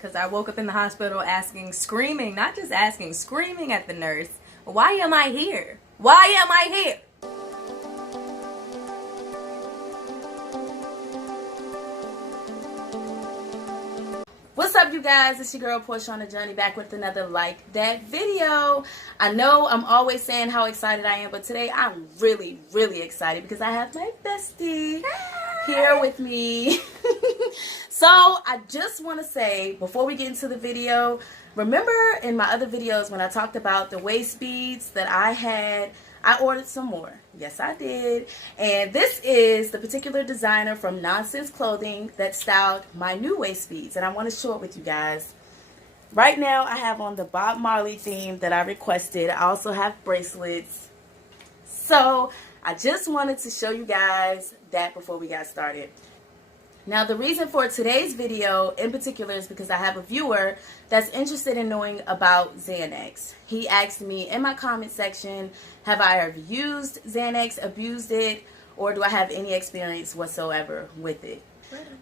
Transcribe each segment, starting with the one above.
because I woke up in the hospital screaming, not just asking, screaming at the nurse, why am I here? Why am I here? What's up, you guys? It's your girl Portia on a journey, back with another Like That video. I know I'm always saying how excited I am, but today I'm really, really excited because I have my bestie here with me. So I just want to say, before we get into the video, remember in my other videos when I talked about the waist beads that I had, I ordered some more. Yes, I did. And this is the particular designer from Nonsense Clothing that styled my new waist beads. And I want to show it with you guys. Right now, I have on the Bob Marley theme that I requested. I also have bracelets. So I just wanted to show you guys that before we got started. Now, the reason for today's video in particular is because I have a viewer that's interested in knowing about Xanax. He asked me in my comment section, have I ever used Xanax, abused it, or do I have any experience whatsoever with it?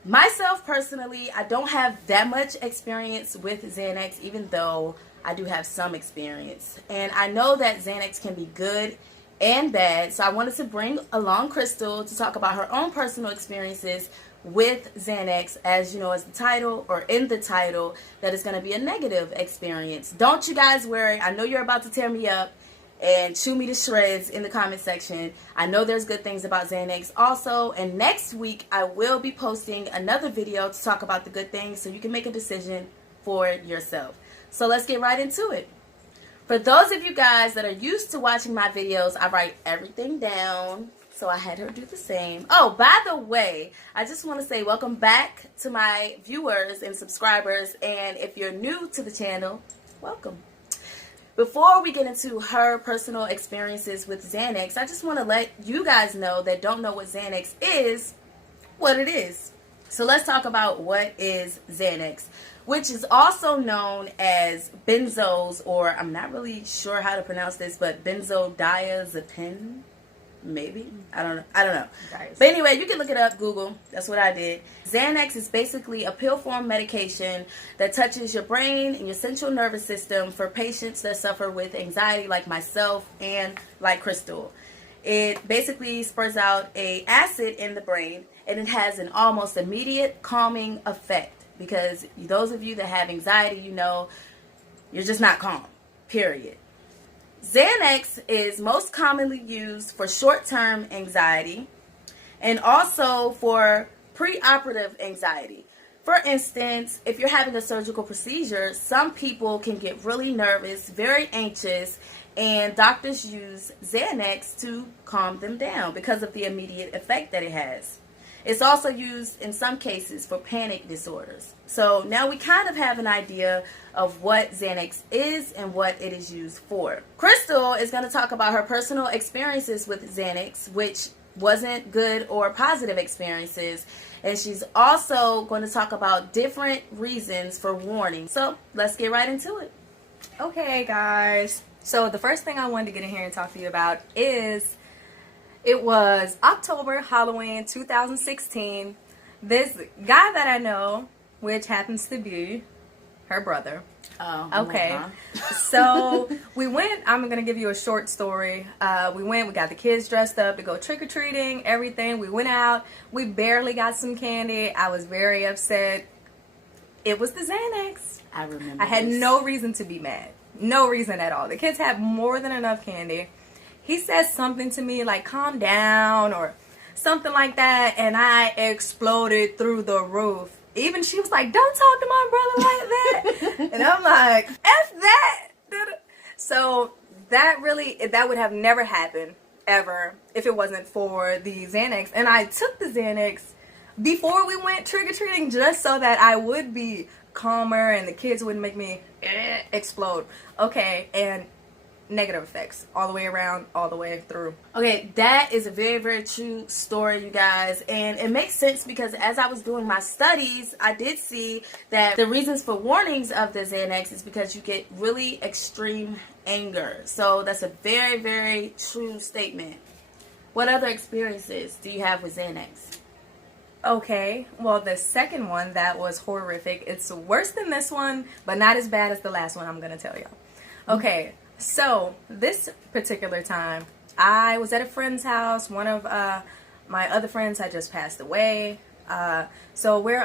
Myself, personally, I don't have that much experience with Xanax, even though I do have some experience. And I know that Xanax can be good and bad, so I wanted to bring along Crystal to talk about her own personal experiences with Xanax, as you know, as the title, or in the title, that is going to be a negative experience. Don't you guys worry. I know you're about to tear me up and chew me to shreds in the comment section. I know there's good things about Xanax also, and next week I will be posting another video to talk about the good things so you can make a decision for yourself. So let's get right into it. For those of you guys that are used to watching my videos, I write everything down. So I had her do the same. Oh, by the way, I just want to say welcome back to my viewers and subscribers. And if you're new to the channel, welcome. Before we get into her personal experiences with Xanax, I just want to let you guys know that don't know what Xanax is, what it is. So let's talk about what is Xanax, which is also known as benzos, or I'm not really sure how to pronounce this, but benzodiazepine. Maybe. I don't know. But anyway, you can look it up, Google. That's what I did. Xanax is basically a pill form medication that touches your brain and your central nervous system for patients that suffer with anxiety, like myself and like Crystal. It basically spurs out a acid in the brain, and it has an almost immediate calming effect, because those of you that have anxiety, you know, you're just not calm, period. Xanax is most commonly used for short-term anxiety and also for preoperative anxiety. For instance, if you're having a surgical procedure, some people can get really nervous, very anxious, and doctors use Xanax to calm them down because of the immediate effect that it has. It's also used in some cases for panic disorders. So now we kind of have an idea of what Xanax is and what it is used for. Crystal is going to talk about her personal experiences with Xanax, which wasn't good or positive experiences. And she's also going to talk about different reasons for warning. So let's get right into it. Okay, guys. So the first thing I wanted to get in here and talk to you about is, it was October, Halloween 2016. This guy that I know, which happens to be her brother. Oh, okay. So we went, I'm going to give you a short story. We got the kids dressed up to go trick-or-treating, everything. We went out. We barely got some candy. I was very upset. It was the Xanax. I remember. I had no reason to be mad. No reason at all. The kids had more than enough candy. He says something to me like, calm down, or something like that, and I exploded through the roof. Even she was like, don't talk to my brother like that. And I'm like, F that. So that would have never happened, ever, if it wasn't for the Xanax. And I took the Xanax before we went trick-or-treating just so that I would be calmer and the kids wouldn't make me explode. Okay, and negative effects all the way around, all the way through. Okay, that is a very, very true story, you guys, and it makes sense because as I was doing my studies, I did see that the reasons for warnings of the Xanax is because you get really extreme anger. So that's a very, very true statement. What other experiences do you have with Xanax? Okay, well, the second one that was horrific. It's worse than this one, but not as bad as the last one I'm going to tell y'all. Okay, so this particular time, I was at a friend's house. One of my other friends had just passed away. So we're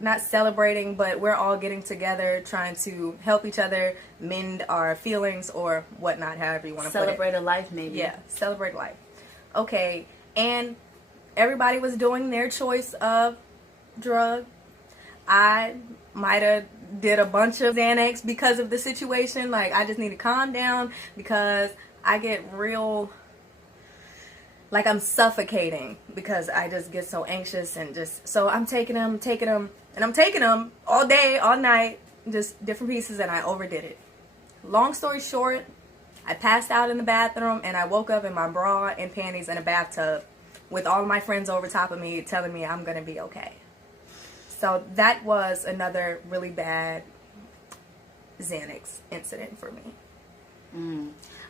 not celebrating, but we're all getting together, trying to help each other mend our feelings or whatnot, however you want to put it. Celebrate a life, maybe. Yeah, celebrate life. Okay, and everybody was doing their choice of drug. I might have did a bunch of Xanax because of the situation. Like, I just need to calm down because I get real, like, I'm suffocating because I just get so anxious and just, so I'm taking them, and I'm taking them all day, all night, just different pieces, and I overdid it. Long story short, I passed out in the bathroom and I woke up in my bra and panties in a bathtub with all of my friends over top of me telling me I'm going to be okay. So that was another really bad Xanax incident for me.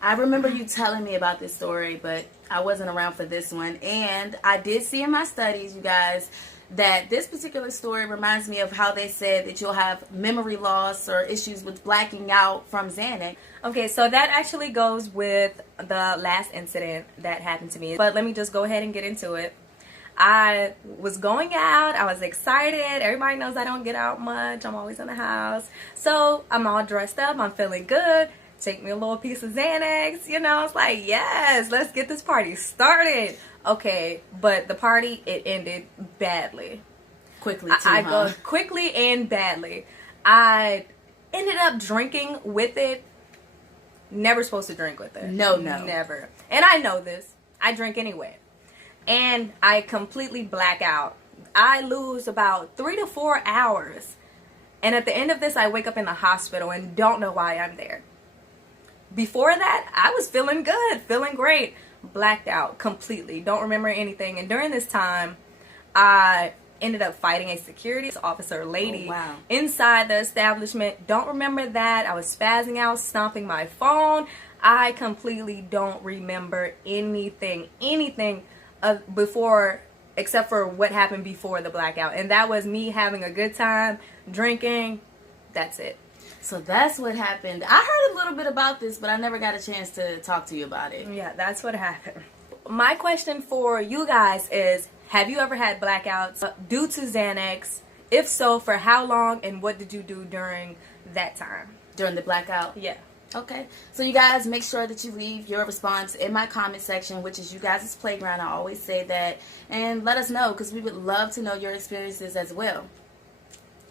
I remember you telling me about this story, but I wasn't around for this one. And I did see in my studies, you guys, that this particular story reminds me of how they said that you'll have memory loss or issues with blacking out from Xanax. Okay, so that actually goes with the last incident that happened to me. But let me just go ahead and get into it. I was going out. I was excited. Everybody knows I don't get out much. I'm always in the house. So I'm all dressed up. I'm feeling good. Take me a little piece of Xanax. You know, it's like, yes, let's get this party started. Okay, but the party, it ended badly. Quickly, too, go quickly and badly. I ended up drinking with it. Never supposed to drink with it. No. Never. And I know this. I drink anyway. And I completely black out. I lose about 3 to 4 hours. And at the end of this, I wake up in the hospital and don't know why I'm there. Before that, I was feeling good, feeling great. Blacked out completely. Don't remember anything. And during this time, I ended up fighting a security officer lady inside the establishment. Don't remember that. I was spazzing out, stomping my phone. I completely don't remember anything before, except for what happened before the blackout. And that was me having a good time, drinking. That's it. So that's what happened. I heard a little bit about this, but I never got a chance to talk to you about it. Yeah, that's what happened. My question for you guys is, have you ever had blackouts due to Xanax? If so, for how long, and what did you do during that time? During the blackout? Yeah. Okay. So you guys, make sure that you leave your response in my comment section, which is you guys' playground. I always say that. And let us know, because we would love to know your experiences as well.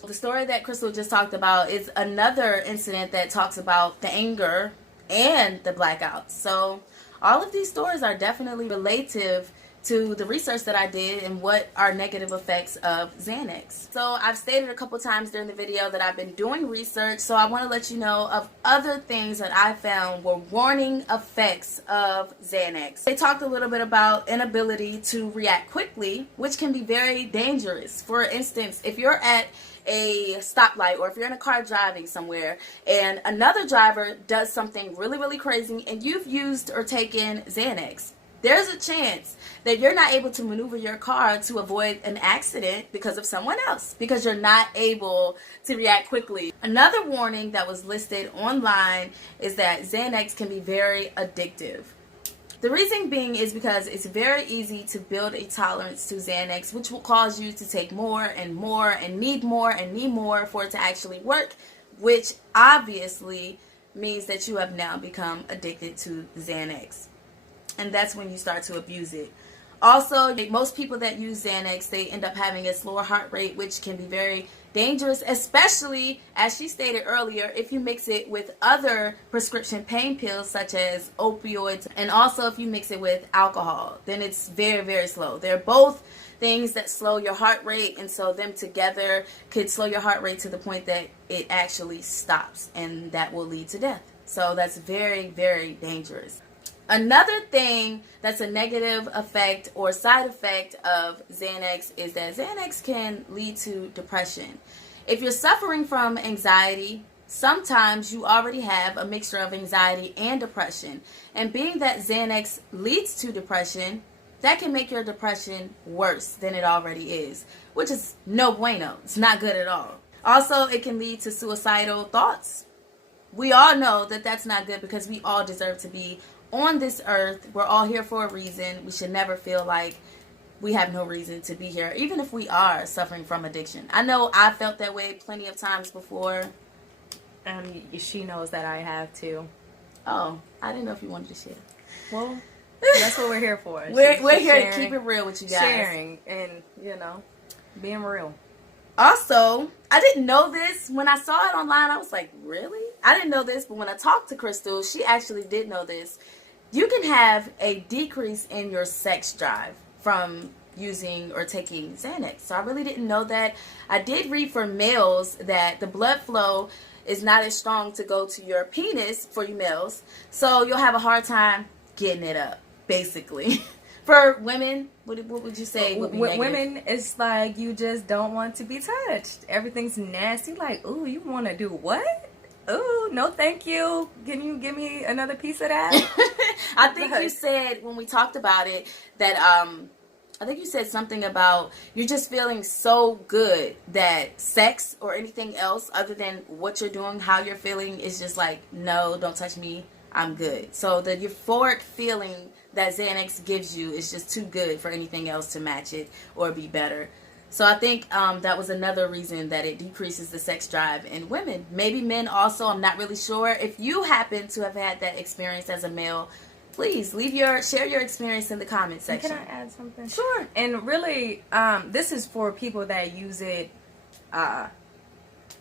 The story that Crystal just talked about is another incident that talks about the anger and the blackouts. So all of these stories are definitely relative to the research that I did and what are negative effects of Xanax. So I've stated a couple times during the video that I've been doing research, so I want to let you know of other things that I found were warning effects of Xanax. They talked a little bit about inability to react quickly, which can be very dangerous. For instance, if you're at a stoplight or if you're in a car driving somewhere and another driver does something really crazy and you've used or taken Xanax, there's a chance that you're not able to maneuver your car to avoid an accident because of someone else, because you're not able to react quickly. Another warning that was listed online is that Xanax can be very addictive. The reason being is because it's very easy to build a tolerance to Xanax, which will cause you to take more and more and need more for it to actually work, which obviously means that you have now become addicted to Xanax. And that's when you start to abuse it. Also, most people that use Xanax, they end up having a slower heart rate, which can be very dangerous, especially, as she stated earlier, if you mix it with other prescription pain pills such as opioids, and also if you mix it with alcohol, then it's very slow. They're both things that slow your heart rate, and so them together could slow your heart rate to the point that it actually stops, and that will lead to death. So that's very dangerous. Another thing that's a negative effect or side effect of Xanax is that Xanax can lead to depression. If you're suffering from anxiety, sometimes you already have a mixture of anxiety and depression. And being that Xanax leads to depression, that can make your depression worse than it already is, which is no bueno. It's not good at all. Also, it can lead to suicidal thoughts. We all know that that's not good because we all deserve to be on this earth. We're all here for a reason. We should never feel like we have no reason to be here, even if we are suffering from addiction. I know I felt that way plenty of times before. She knows that I have too. Oh, I didn't know if you wanted to share. Well, that's what we're here for. We're here sharing, to keep it real with you guys. Sharing and, being real. Also, I didn't know this. When I saw it online, I was like, really? I didn't know this, but when I talked to Crystal, she actually did know this. You can have a decrease in your sex drive from using or taking Xanax. So I really didn't know that. I did read for males that the blood flow is not as strong to go to your penis for you males. So you'll have a hard time getting it up, basically. For women, what would you say would be negative? Women, it's like you just don't want to be touched. Everything's nasty. Like, ooh, you want to do what? Ooh, no thank you. Can you give me another piece of that? I think you said, when we talked about it, that I think you said something about you're just feeling so good that sex or anything else other than what you're doing, how you're feeling, is just like, no, don't touch me, I'm good. So the euphoric feeling that Xanax gives you is just too good for anything else to match it or be better. So I think that was another reason that it decreases the sex drive in women. Maybe men also, I'm not really sure. If you happen to have had that experience as a male, please share your experience in the comment section. Can I add something? Sure. And really, this is for people that use it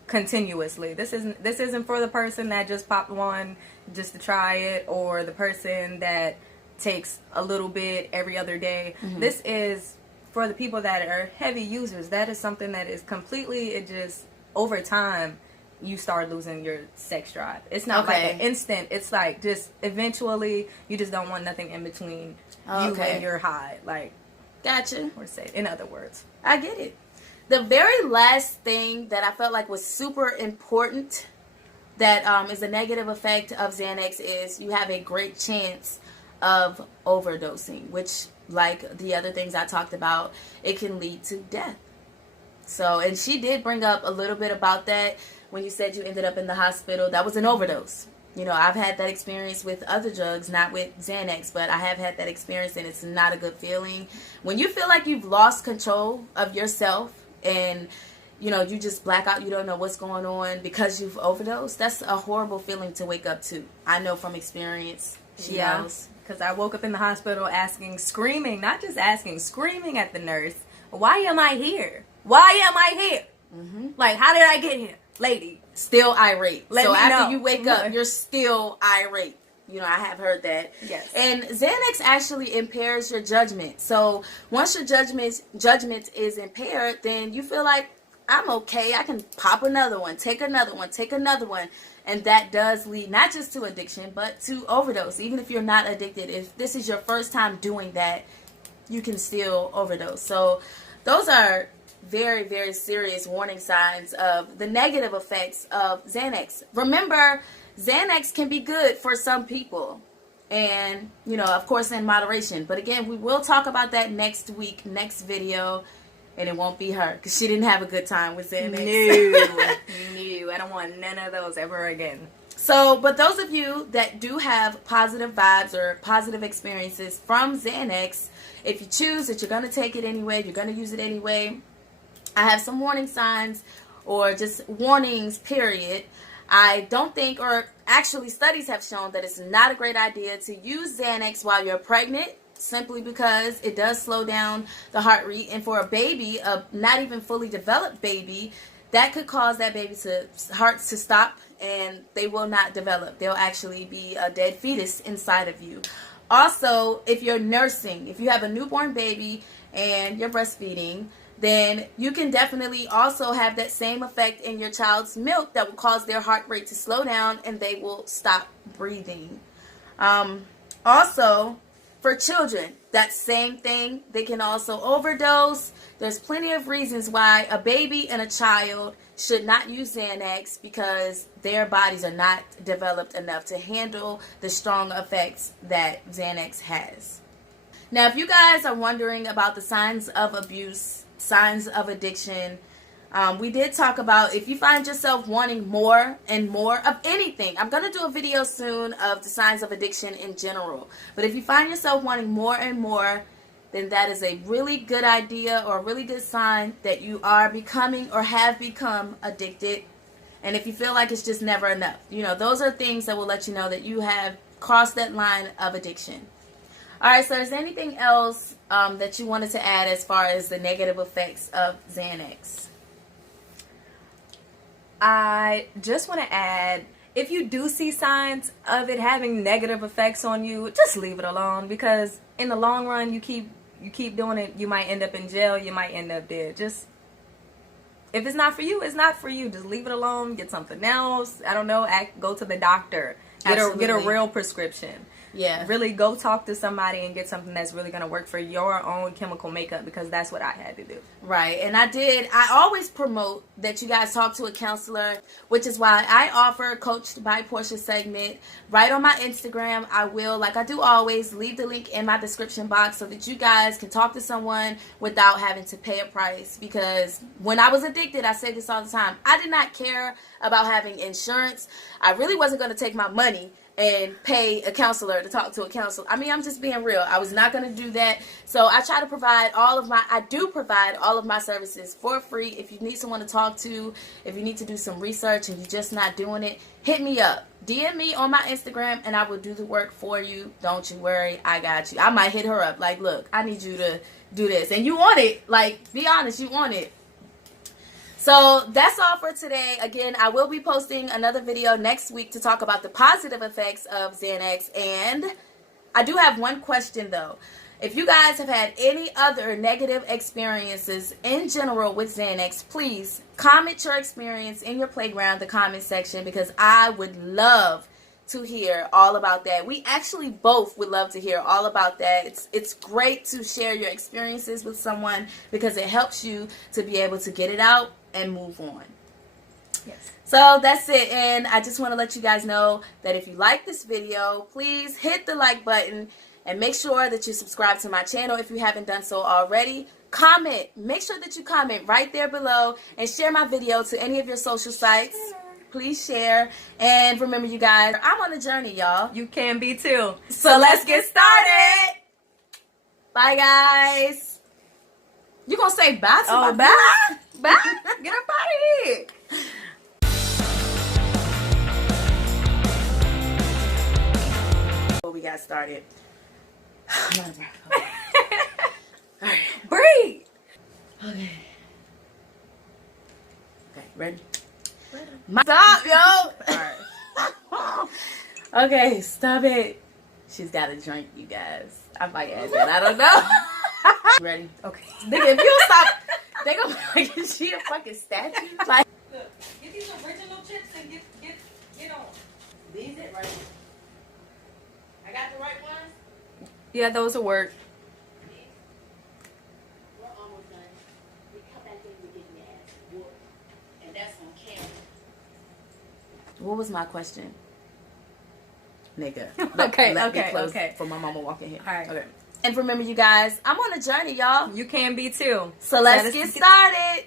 continuously. This isn't for the person that just popped one just to try it, or the person that takes a little bit every other day. Mm-hmm. This is for the people that are heavy users. That is something that is completely, it just, over time, you start losing your sex drive. It's not like an instant. It's like just eventually you just don't want nothing in between you and your high. Like, gotcha. Or say, in other words. I get it. The very last thing that I felt like was super important that is a negative effect of Xanax is you have a great chance of overdosing, which, like the other things I talked about, it can lead to death. So, and she did bring up a little bit about that when you said you ended up in the hospital. That was an overdose. You know, I've had that experience with other drugs, not with Xanax, but I have had that experience, and it's not a good feeling. When you feel like you've lost control of yourself and, you know, you just black out, you don't know what's going on because you've overdosed, that's a horrible feeling to wake up to. I know from experience. She knows. Because I woke up in the hospital screaming at the nurse, why am I here? Why am I here? Mm-hmm. Like, how did I get here? Lady. Still irate. So after know. You wake up, you're still irate. You know, I have heard that. Yes. And Xanax actually impairs your judgment. So once your judgment is impaired, then you feel like, I'm okay. I can pop another one, take another one, take another one. And that does lead not just to addiction, but to overdose. Even if you're not addicted, if this is your first time doing that, you can still overdose. So those are very, very serious warning signs of the negative effects of Xanax. Remember, Xanax can be good for some people. And, you know, of course, in moderation. But again, we will talk about that next week, next video. And it won't be her, because she didn't have a good time with Xanax. No, I don't want none of those ever again. So, but those of you that do have positive vibes or positive experiences from Xanax, if you choose that you're going to take it anyway, you're going to use it anyway, I have some warning signs, or just warnings, period. I don't think, or actually studies have shown that it's not a great idea to use Xanax while you're pregnant, simply because it does slow down the heart rate. And for a baby, a not even fully developed baby, that could cause that baby's heart to stop, and they will not develop. They'll actually be a dead fetus inside of you. Also, if you're nursing, if you have a newborn baby and you're breastfeeding, then you can definitely also have that same effect in your child's milk that will cause their heart rate to slow down and they will stop breathing. Also, for children, that same thing. They can also overdose. There's plenty of reasons why a baby and a child should not use Xanax, because their bodies are not developed enough to handle the strong effects that Xanax has. Now, if you guys are wondering about the signs of abuse, signs of addiction, we did talk about if you find yourself wanting more and more of anything. I'm going to do a video soon of the signs of addiction in general. But if you find yourself wanting more and more, then that is a really good idea or a really good sign that you are becoming or have become addicted. And if you feel like it's just never enough, you know, those are things that will let you know that you have crossed that line of addiction. All right, so is there anything else that you wanted to add as far as the negative effects of Xanax? I just want to add, if you do see signs of it having negative effects on you, just leave it alone, because in the long run, you keep doing it, you might end up in jail, you might end up dead. Just, if it's not for you, it's not for you. Just leave it alone, get something else. I don't know, go to the doctor, get a real prescription. Yeah. Really go talk to somebody and get something that's really going to work for your own chemical makeup, because that's what I had to do. Right. And I always promote that you guys talk to a counselor, which is why I offer Coached by Portia segment right on my Instagram. I will, like I do always, leave the link in my description box so that you guys can talk to someone without having to pay a price. Because when I was addicted, I say this all the time, I did not care about having insurance. I really wasn't going to take my money and pay a counselor to talk to a counselor. I mean, I'm just being real. I was not going to do that. So I try to provide I do provide all of my services for free. If you need someone to talk to, if you need to do some research and you're just not doing it, hit me up. DM me on my Instagram and I will do the work for you. Don't you worry. I got you. I might hit her up like, look, I need you to do this. And you want it. Like, be honest, you want it. So that's all for today. Again, I will be posting another video next week to talk about the positive effects of Xanax. And I do have one question though. If you guys have had any other negative experiences in general with Xanax, please comment your experience in your playground, the comment section, because I would love to hear all about that. We actually both would love to hear all about that. It's great to share your experiences with someone because it helps you to be able to get it out and move on. Yes. So that's it, and I just want to let you guys know that if you like this video, please hit the like button and make sure that you subscribe to my channel if you haven't done so already. Comment. Make sure that you comment right there below and share my video to any of your social sites. Please share. And remember, you guys, I'm on a journey, y'all. You can be too. So let's get started. Bye, guys. You gonna say bye to my bye? Bye? Get up out of here. Before we got started. Okay. All right. Breathe. Okay. Okay, ready? Stop, yo! Alright. Okay, stop it. She's got a drink, you guys. I might add that. I don't know. Ready? Okay. Nigga, if you don't stop, they gonna be like, is she a fucking statue? Like, look, get these original chips and get on. these it right? I got the right ones? Yeah, those will work. We're almost done. We come back in and get your ass whooped. And that's on camera. What was my question? Nigga. Let me close for my mama walking here. All right. Okay. And remember, you guys, I'm on a journey, y'all. You can be too. So let's get started.